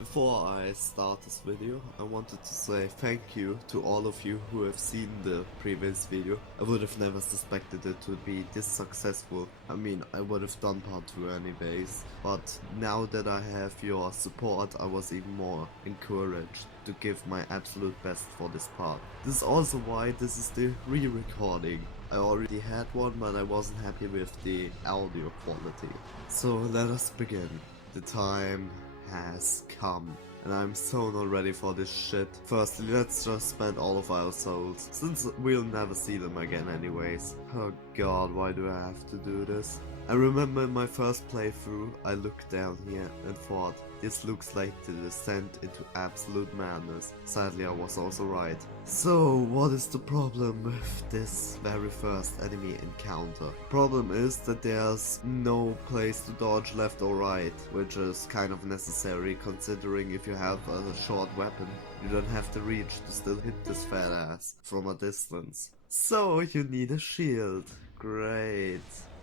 Before I start this video, I wanted to say thank you to all of you who have seen the previous video. I would have never suspected it to be this successful. I mean, I would have done part 2 anyways, but now that I have your support, I was even more encouraged to give my absolute best for this part. This is also why this is the re-recording. I already had one, but I wasn't happy with the audio quality. So let us begin. The time has come, and I'm so not ready for this shit. Firstly, let's just spend all of our souls, since we'll never see them again anyways. Oh god, why do I have to do this? I remember in my first playthrough, I looked down here and thought, this looks like the descent into absolute madness. Sadly, I was also right. So, what is the problem with this very first enemy encounter? Problem is that there's no place to dodge left or right, which is kind of necessary considering if you have a short weapon, you don't have the reach to still hit this fat ass from a distance. So, you need a shield. Great.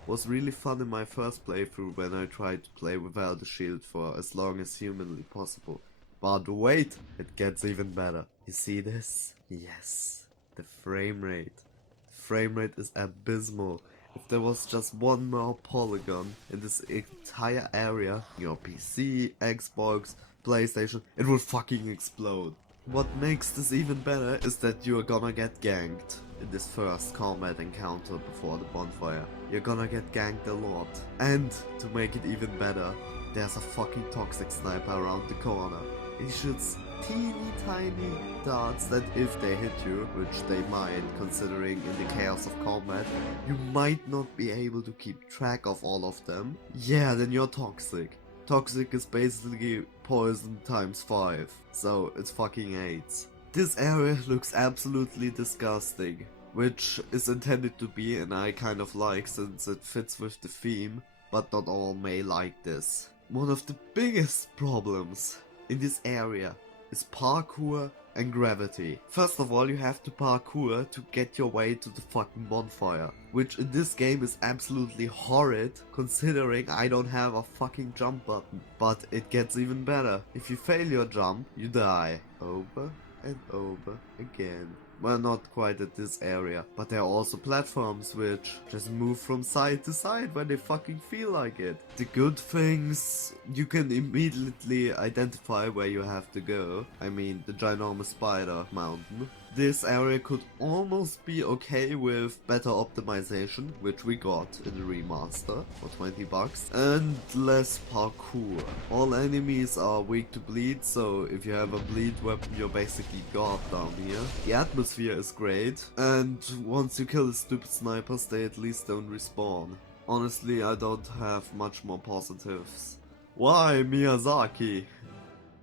Was really fun in my first playthrough when I tried to play without a shield for as long as humanly possible. But wait, it gets even better. You see this? Yes, the frame rate. Frame rate is abysmal. If there was just one more polygon in this entire area, your PC, Xbox, PlayStation, it would fucking explode. What makes this even better is that you are gonna get ganked in this first combat encounter before the bonfire. You're gonna get ganked a lot. And to make it even better, there's a fucking toxic sniper around the corner. He shoots teeny tiny darts that if they hit you, which they might considering in the chaos of combat, you might not be able to keep track of all of them. Yeah, then you're toxic. Toxic is basically poison times 5, so it's fucking AIDS. This area looks absolutely disgusting, which is intended to be, and I kind of like since it fits with the theme, but not all may like this. One of the biggest problems in this area is parkour and gravity. First of all, you have to parkour to get your way to the fucking bonfire, which in this game is absolutely horrid considering I don't have a fucking jump button. But it gets even better. If you fail your jump, you die. Over and over again. Well, not quite at this area, but there are also platforms which just move from side to side when they fucking feel like it. The good things, you can immediately identify where you have to go. I mean, the ginormous spider mountain. This area could almost be okay with better optimization, which we got in the remaster for 20 bucks, and less parkour. All enemies are weak to bleed, so if you have a bleed weapon, you're basically god down here. The atmosphere is great, and once you kill the stupid snipers, they at least don't respawn. Honestly, I don't have much more positives. Why Miyazaki?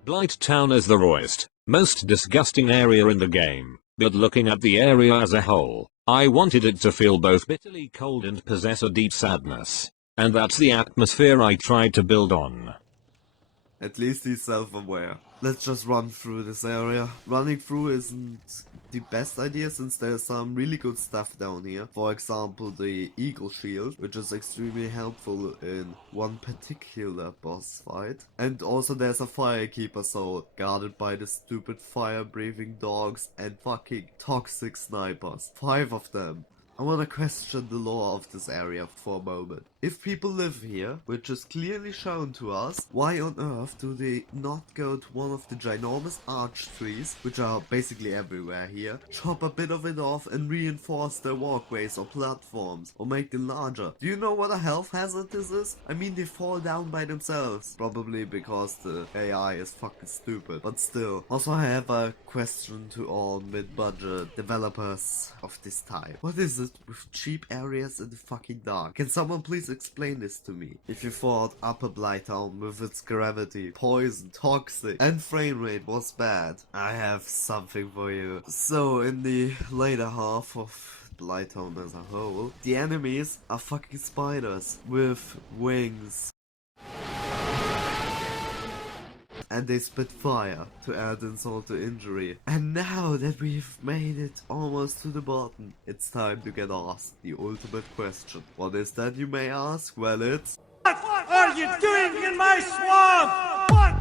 Blighttown is the rawest, most disgusting area in the game, but looking at the area as a whole, I wanted it to feel both bitterly cold and possess a deep sadness. And that's the atmosphere I tried to build on. At least he's self-aware. Let's just run through this area. Running through isn't the best idea since there's some really good stuff down here. For example, the eagle shield, which is extremely helpful in one particular boss fight. And also there's a firekeeper soul, guarded by the stupid fire-breathing dogs and fucking toxic snipers. 5 of them. I wanna question the lore of this area for a moment. If people live here, which is clearly shown to us, why on earth do they not go to one of the ginormous arch trees, which are basically everywhere here, chop a bit of it off and reinforce their walkways or platforms, or make them larger? Do you know what a health hazard this is? I mean, they fall down by themselves. Probably because the AI is fucking stupid, but still. Also, I have a question to all mid-budget developers of this type. What is it with cheap areas in the fucking dark? Can someone please explain this to me? If you thought Upper Blighttown with its gravity, poison, toxic, and frame rate was bad, I have something for you. So in the later half of Blighttown as a whole, the enemies are fucking spiders with wings. And they spit fire to add insult to injury. And now that we've made it almost to the bottom, it's time to get asked the ultimate question. What is that, you may ask? Well, it's... What are you doing in my swamp? What?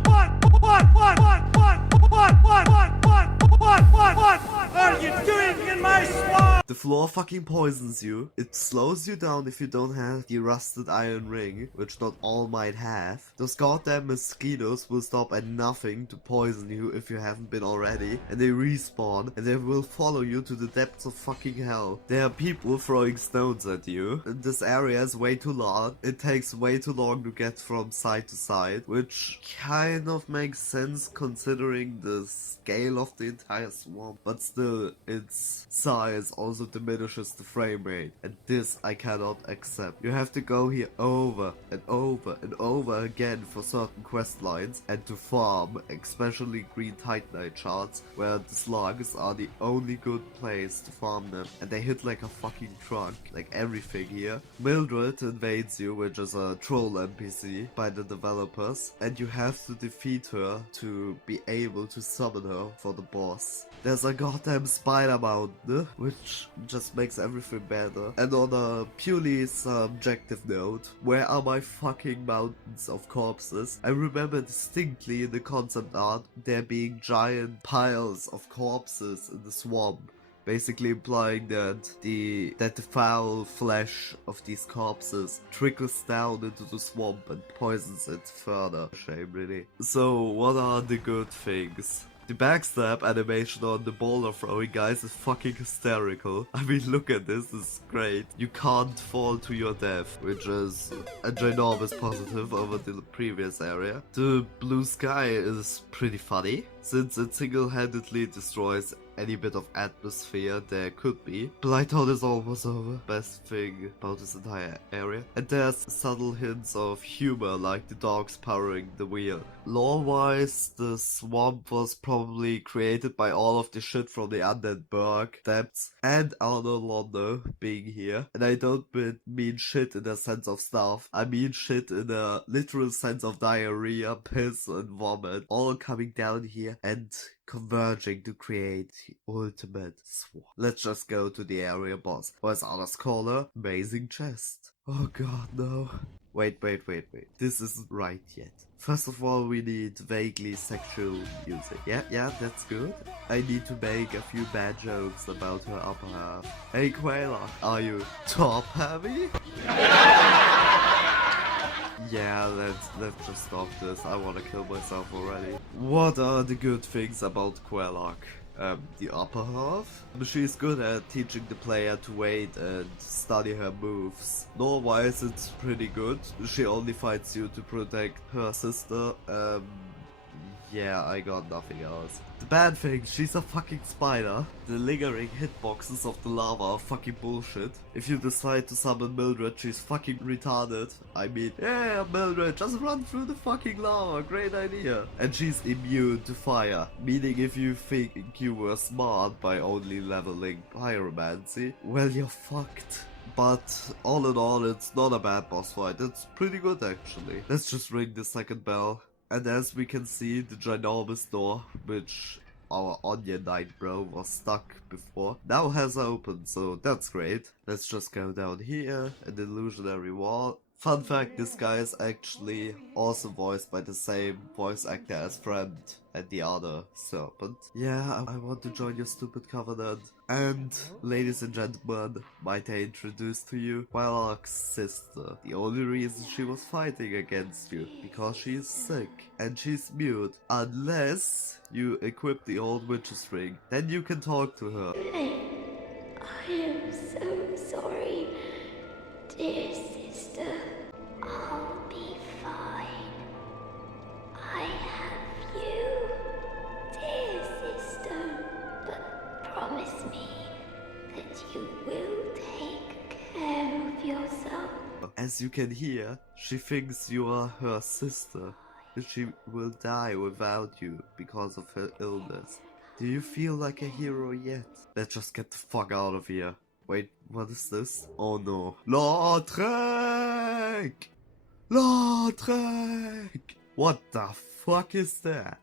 are you doing in my swamp? The floor fucking poisons you. It slows you down if you don't have the rusted iron ring, which not all might have. Those goddamn mosquitoes will stop at nothing to poison you if you haven't been already. And they respawn and they will follow you to the depths of fucking hell. There are people throwing stones at you. This area is way too long. It takes way too long to get from side to side, which kind of makes sense considering the scale of the entire swamp. But still, its size also diminishes the frame rate, and this I cannot accept. You have to go here over and over and over again for certain quest lines and to farm, especially green titanite shards, where the slugs are the only good place to farm them, and they hit like a fucking truck, like everything here. Mildred invades you, which is a troll NPC by the developers, and you have to defeat her to be able to summon her for the boss. There's a goddamn spider mountain, which just makes everything better. And on a purely subjective note, where are my fucking mountains of corpses? I remember distinctly in the concept art there being giant piles of corpses in the swamp, basically implying that the foul flesh of these corpses trickles down into the swamp and poisons it further. Shame, really. So what are the good things? The backstab animation on the boulder throwing guys is fucking hysterical. I mean, look at this, it's great. You can't fall to your death, which is a ginormous positive over the previous area. The blue sky is pretty funny, since it single-handedly destroys any bit of atmosphere there could be. Blighttown is almost over. Best thing about this entire area. And there's subtle hints of humor, like the dogs powering the wheel. Lore-wise, the swamp was probably created by all of the shit from the Undead Berg depths and Outer Londo being here. And I don't mean shit in the sense of stuff. I mean shit in a literal sense of diarrhea, piss and vomit, all coming down here and converging to create the ultimate swamp. Let's just go to the area boss. Where's Anna's Caller? Amazing chest. Oh god, no. Wait. This isn't right yet. First of all, we need vaguely sexual music. Yeah, that's good. I need to make a few bad jokes about her upper half. Hey Quaylock, are you top heavy? Yeah, let's just stop this. I wanna kill myself already. What are the good things about Quaylock? The upper half? She's good at teaching the player to wait and study her moves. Lore-wise, it's pretty good. She only fights you to protect her sister. Yeah, I got nothing else. The bad thing, she's a fucking spider. The lingering hitboxes of the lava are fucking bullshit. If you decide to summon Mildred, she's fucking retarded. I mean, yeah, Mildred, just run through the fucking lava, great idea. And she's immune to fire, meaning if you think you were smart by only leveling pyromancy, well, you're fucked. But all in all, it's not a bad boss fight. It's pretty good actually. Let's just ring the second bell. And as we can see, the ginormous door, which our Onion Knight bro was stuck before, now has opened, so that's great. Let's just go down here, an illusionary wall. Fun fact, this guy is actually also voiced by the same voice actor as Friend and the other serpent. Yeah, I want to join your stupid covenant. And, ladies and gentlemen, might I introduce to you Quaylock's sister. The only reason she was fighting against you, because she is sick and she's mute. Unless you equip the old witch's ring, then you can talk to her. I am so sorry, dear sister. I'll be fine. I have you, dear sister. But promise me that you will take care of yourself. As you can hear, she thinks you are her sister. She will die without you because of her illness. Do you feel like a hero yet? Let's just get the fuck out of here. Wait, what is this? Oh no. Lautrec! Lautrec! What the fuck is that?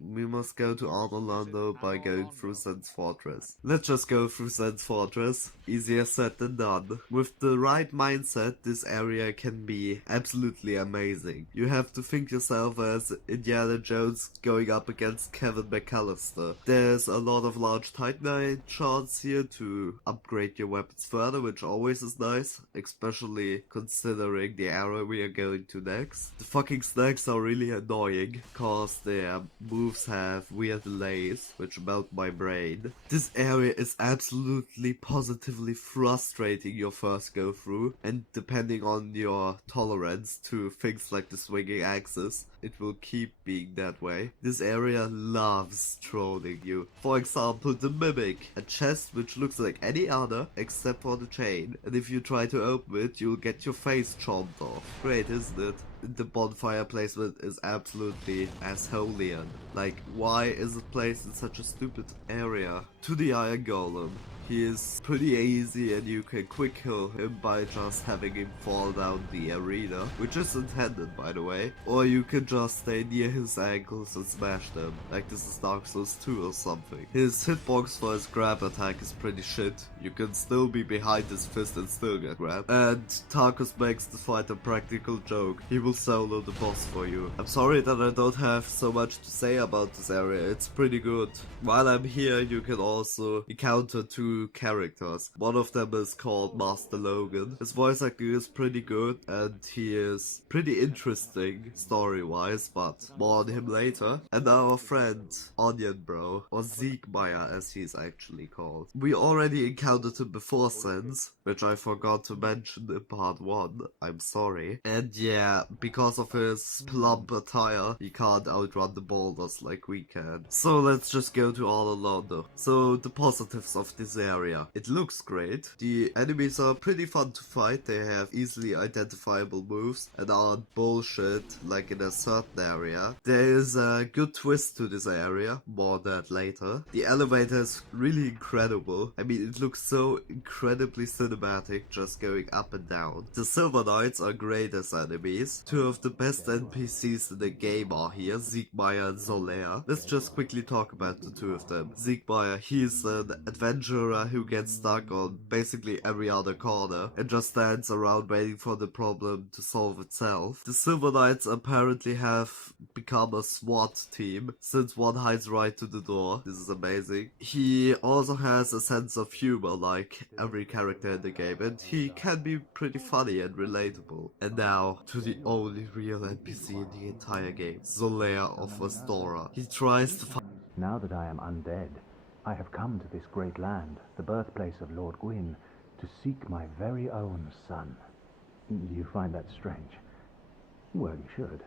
We must go to Londo by going through Sen's Fortress. Let's just go through Sen's Fortress. Easier said than done. With the right mindset, this area can be absolutely amazing. You have to think yourself as Indiana Jones going up against Kevin McAllister. There's a lot of large Titanite shards here to upgrade your weapons further, which always is nice, especially considering the area we are going to next. The fucking snacks are really annoying, cause their moves have weird delays, which melt my brain. This area is absolutely positively frustrating your first go through, and depending on your tolerance to things like the swinging axis, it will keep being that way. This area loves trolling you. For example, the Mimic, a chest which looks like any other except for the chain, and if you try to open it, you'll get your face chomped off. Great, isn't it? The bonfire placement is absolutely Asholian. Like, why is it placed in such a stupid area? To the Iron Golem. He is pretty easy and you can quick kill him by just having him fall down the arena, which is intended by the way. Or you can just stay near his ankles and smash them, like this is Dark Souls 2 or something. His hitbox for his grab attack is pretty shit. You can still be behind his fist and still get grabbed. And Tarkus makes the fight a practical joke. He will solo the boss for you. I'm sorry that I don't have so much to say about this area, it's pretty good. While I'm here, you can also encounter two characters. One of them is called Master Logan. His voice acting is pretty good and he is pretty interesting story-wise, but more on him later. And our friend Onion Bro, or Siegmeyer as he's actually called. We already encountered him before Sense, which I forgot to mention in part 1, I'm sorry. And yeah, because of his plump attire, he can't outrun the boulders like we can. So let's just go to Londo. So the positives of this area. It looks great. The enemies are pretty fun to fight. They have easily identifiable moves and aren't bullshit like in a certain area. There is a good twist to this area. More on that later. The elevator is really incredible. I mean, it looks so incredibly cinematic just going up and down. The Silver Knights are great as enemies. Two of the best NPCs in the game are here, Siegmeyer and Zolaire. Let's just quickly talk about the two of them. Siegmeyer, he's an adventurer who gets stuck on basically every other corner and just stands around waiting for the problem to solve itself. The Silver Knights apparently have become a SWAT team since one hides right to the door. This is amazing. He also has a sense of humor like every character in the game, and he can be pretty funny and relatable. And now to the only real NPC in the entire game, Zolaire of Astora. He tries to find. Now that I am undead, I have come to this great land, the birthplace of Lord Gwyn, to seek my very own son. Do you find that strange? Well, you should.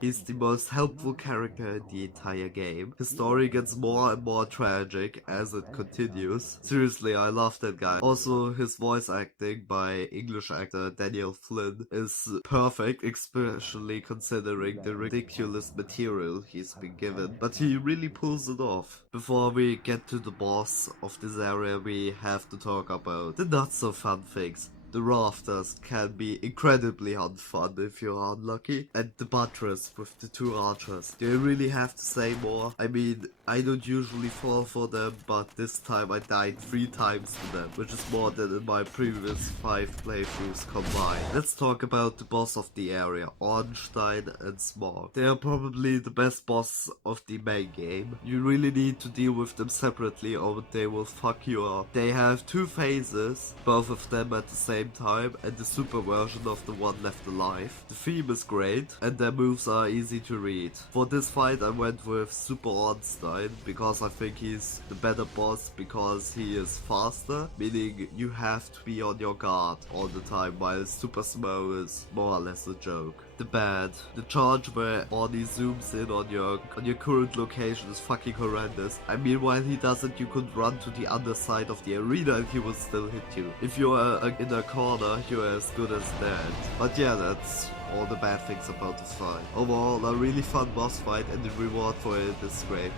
He's the most helpful character in the entire game. His story gets more and more tragic as it continues. Seriously, I love that guy. Also, his voice acting by English actor Daniel Flynn is perfect, especially considering the ridiculous material he's been given. But he really pulls it off. Before we get to the boss of this area, we have to talk about the not so fun things. The rafters can be incredibly unfun if you're unlucky, and the buttress with the two archers. Do I really have to say more? I mean, I don't usually fall for them, but this time I died 3 times to them, which is more than in my previous 5 playthroughs combined. Let's talk about the boss of the area, Ornstein and Smog. They are probably the best boss of the main game. You really need to deal with them separately or they will fuck you up. They have 2 phases, both of them at the same time, and the super version of the one left alive. The theme is great and their moves are easy to read. For this fight I went with Super Ornstein because I think he's the better boss because he is faster, meaning you have to be on your guard all the time, while Super Smo is more or less a joke. The bad. The charge where Orny zooms in on your current location is fucking horrendous. I mean, while he does it, you could run to the other side of the arena and he will still hit you. If you are in a corner, you're as good as dead. But yeah, that's all the bad things about this fight. Overall, a really fun boss fight and the reward for it is great.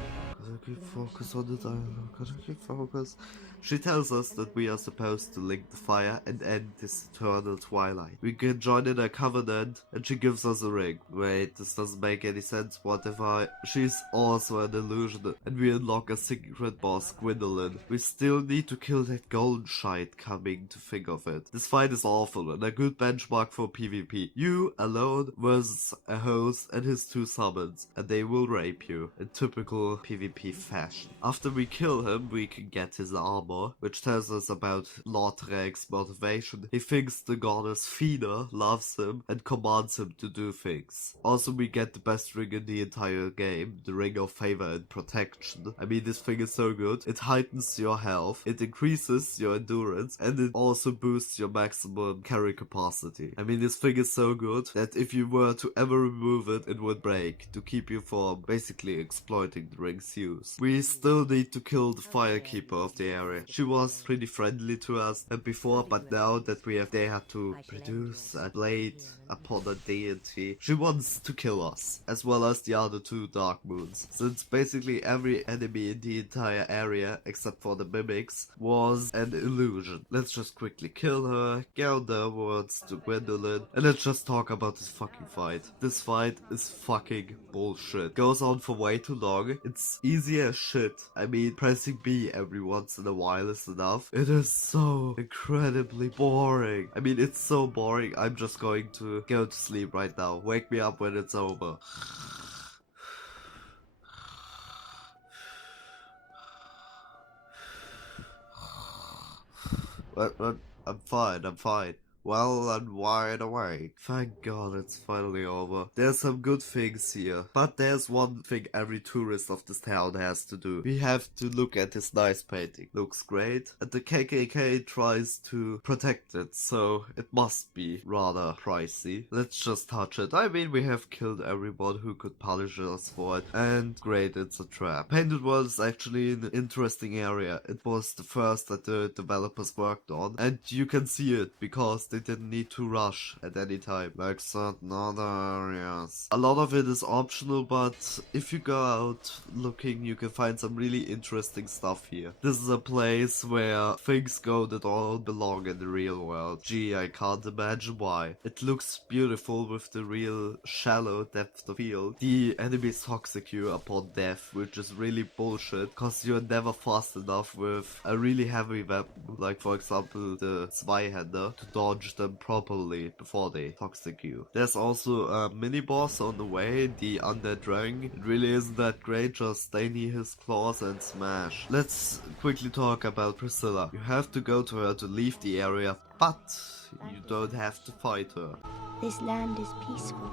Gotta keep focus on the dialogue, gotta keep focus. She tells us that we are supposed to light the fire and end this eternal twilight. We can join in a covenant, and she gives us a ring. Wait, this doesn't make any sense. What if she's also an illusion, and we unlock a secret boss, Gwendolyn. We still need to kill that golden shite, coming to think of it. This fight is awful, and a good benchmark for PvP. You, alone, versus a host and his 2 summons, and they will rape you, in typical PvP fashion. After we kill him, we can get his armor, which tells us about Lord Rek's motivation. He thinks the goddess Fina loves him and commands him to do things. Also, we get the best ring in the entire game, the Ring of Favor and Protection. I mean, this thing is so good. It heightens your health, it increases your endurance, and it also boosts your maximum carry capacity. I mean, this thing is so good that if you were to ever remove it, it would break, to keep you from basically exploiting the ring's use. We still need to kill the Firekeeper of the area. She was pretty friendly to us before, but now that we have dared to produce a blade upon a deity, she wants to kill us, as well as the other 2 Dark Moons, since basically every enemy in the entire area, except for the mimics, was an illusion. Let's just quickly kill her, go downwards to Gwendolyn, and let's just talk about this fucking fight. This fight is fucking bullshit. Goes on for way too long. It's easy as shit. I mean, pressing B every once in a while is enough. It is so incredibly boring. I mean, it's so boring. I'm just going to go to sleep right now. Wake me up when it's over. What? I'm fine. Well and wide awake. Thank God it's finally over. There's some good things here, but there's one thing every tourist of this town has to do. We have to look at this nice painting. Looks great, and the KKK tries to protect it, so it must be rather pricey. Let's just touch it. I mean, we have killed everyone who could punish us for it, and great, it's a trap. Painted World is actually an interesting area. It was the first that the developers worked on, and you can see it because they didn't need to rush at any time, like certain other areas. A lot of it is optional, but if you go out looking, you can find some really interesting stuff here. This is a place where things go that don't belong in the real world. Gee, I can't imagine why. It looks beautiful with the real shallow depth of field. The enemies toxic you upon death, which is really bullshit, cause you're never fast enough with a really heavy weapon, like for example the Zweihander, to dodge them properly before they toxic you. There's also a mini boss on the way, the Undead Dragon. It really isn't that great, just stay near his claws and smash. Let's quickly talk about Priscilla. You have to go to her to leave the area, but you don't have to fight her. This land is peaceful.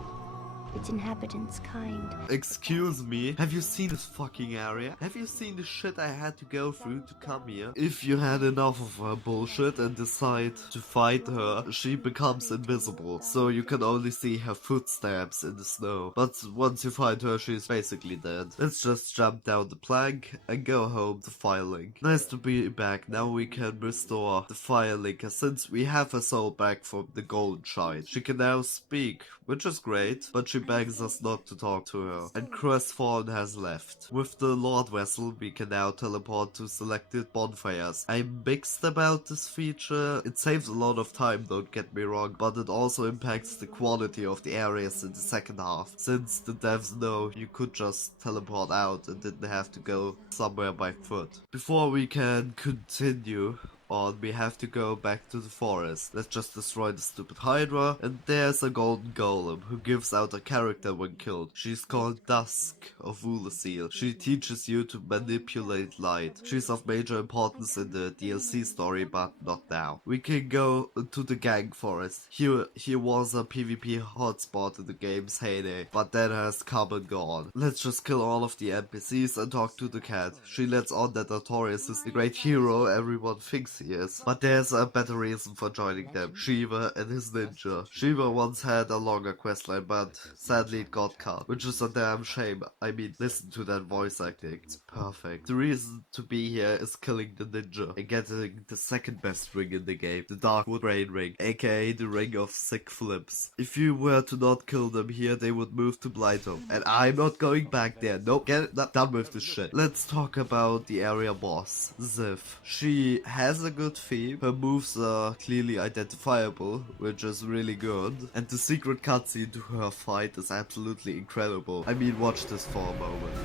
Its inhabitants kind. Excuse me, have you seen this fucking area? Have you seen the shit I had to go through to come here? If you had enough of her bullshit and decide to fight her, she becomes invisible, so you can only see her footsteps in the snow. But once you find her, she's basically dead. Let's just jump down the plank and go home to Firelink. Nice to be back. Now we can restore the Firelinker since we have her soul back from the Golden Shine. She can now speak, which is great, but she begs us not to talk to her, and Crestfallen has left. With the Lord Vessel, we can now teleport to selected bonfires. I'm mixed about this feature. It saves a lot of time, don't get me wrong, but it also impacts the quality of the areas in the second half, since the devs know you could just teleport out and didn't have to go somewhere by foot. Before we can continue on, we have to go back to the forest. Let's just destroy the stupid Hydra, and there's a golden golem who gives out a character when killed. She's called Dusk of Vulasil. She teaches you to manipulate light. She's of major importance in the DLC story, but not now. We can go to the gang forest. Here was a PvP hotspot in the game's heyday, but that has come and gone. Let's just kill all of the NPCs and talk to the cat. She lets on that Artorias is the great hero everyone thinks he he is. But there's a better reason for joining them. Shiva and his ninja. Shiva once had a longer questline, but sadly it got cut, which is a damn shame. I mean, listen to that voice acting, it's perfect. The reason to be here is killing the ninja and getting the second best ring in the game, the Darkwood Brain Ring, aka the Ring of Sick Flips. If you were to not kill them here, they would move to Blighttown, and I'm not going back there. Nope, get done with this shit. Let's talk about the area boss, Ziv. She has a good theme, her moves are clearly identifiable, which is really good, and the secret cutscene to her fight is absolutely incredible. I mean, watch this for a moment.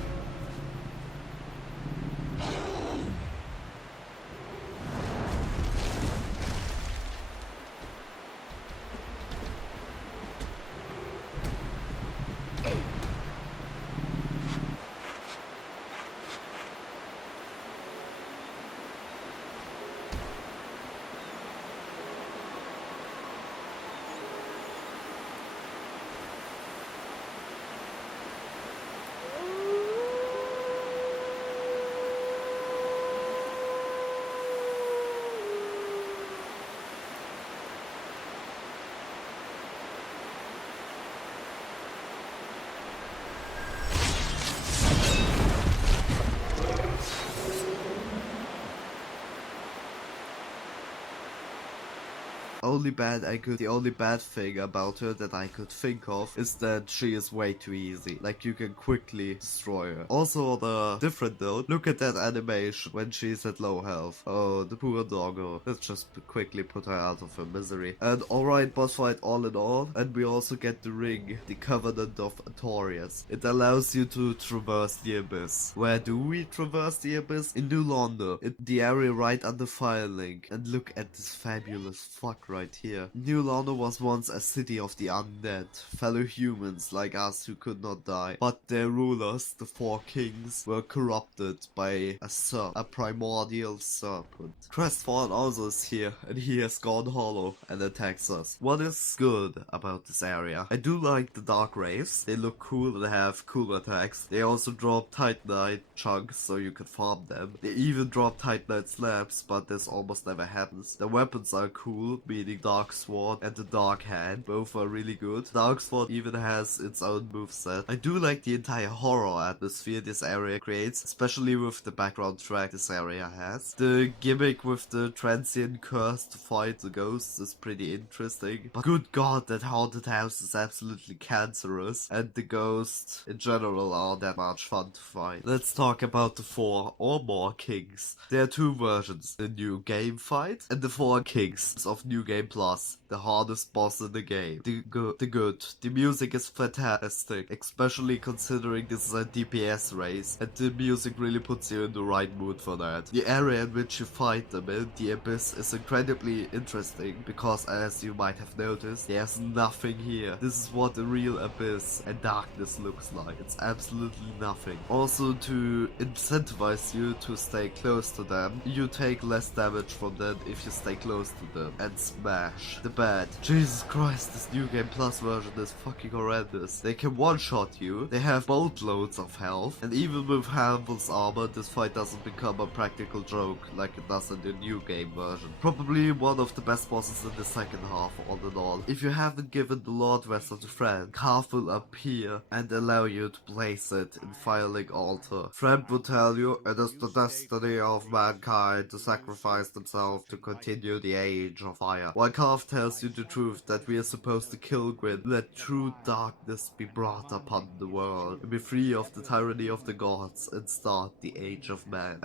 The only bad thing about her that I could think of is that she is way too easy. Like, you can quickly destroy her. Also, on a different note, look at that animation when she's at low health. Oh, the poor doggo. Let's just quickly put her out of her misery. And alright, boss fight all in all. And we also get the ring, the Covenant of Artorias. It allows you to traverse the abyss. Where do we traverse the abyss? In New Londo, in the area right under Firelink. And look at this fabulous fuck right here. New Londo was once a city of the undead, fellow humans like us who could not die. But their rulers, the four kings, were corrupted by a primordial serpent. Crestfallen also is here, and he has gone hollow and attacks us. What is good about this area? I do like the dark wraiths. They look cool and have cool attacks. They also drop Titanite chunks so you can farm them. They even drop Titanite slabs, but this almost never happens. The weapons are cool, meaning Dark Sword and the Dark Hand. Both are really good. Dark Sword even has its own moveset. I do like the entire horror atmosphere this area creates, especially with the background track this area has. The gimmick with the transient curse to fight the ghosts is pretty interesting. But good god, that haunted house is absolutely cancerous, and the ghosts in general aren't that much fun to fight. Let's talk about the 4 or more kings. There are 2 versions, the New Game fight and the 4 kings of New Game Plus, the hardest boss in the game. The good. The music is fantastic, especially considering this is a DPS race, and the music really puts you in the right mood for that. The area in which you fight them in, the Abyss, is incredibly interesting, because as you might have noticed, there's nothing here. This is what the real Abyss and darkness looks like. It's absolutely nothing. Also, to incentivize you to stay close to them, you take less damage from them if you stay close to them. And smash. The bad. Jesus Christ, this New Game Plus version is fucking horrendous. They can one-shot you, they have boatloads of health, and even with Hannibal's armor, this fight doesn't become a practical joke like it does in the New Game version. Probably one of the best bosses in the second half, all in all. If you haven't given the Lord Rest of the Friend, Carve will appear and allow you to place it in Firelink Altar. Friend will tell you it is the destiny of mankind to sacrifice themselves to continue the age of fire. While Carve tells you the truth that we are supposed to kill Gwyn, let true darkness be brought upon the world, and be free of the tyranny of the gods and start the age of man.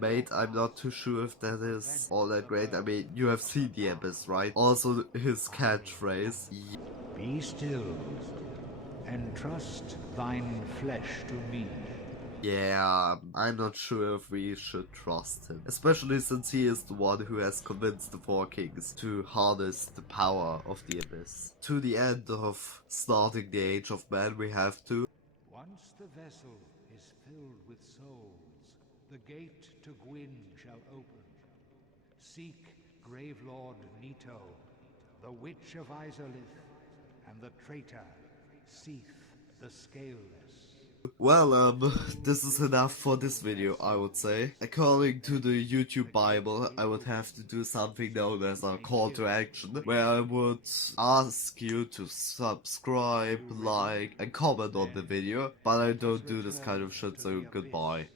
Mate, I'm not too sure if that is all that great. I mean, you have seen the Abyss, right? Also, his catchphrase. Be still, and trust thine flesh to me. Yeah, I'm not sure if we should trust him. Especially since he is the one who has convinced the 4 kings to harness the power of the Abyss. To the end of starting the Age of Man, we have to... Once the vessel is filled with souls, the gate to Gwyn shall open. Seek Grave Lord Nito, the Witch of Izalith, and the traitor Seath the Scaleless. Well, this is enough for this video, I would say. According to the YouTube Bible, I would have to do something known as a call to action, where I would ask you to subscribe, like, and comment on the video, but I don't do this kind of shit, so goodbye.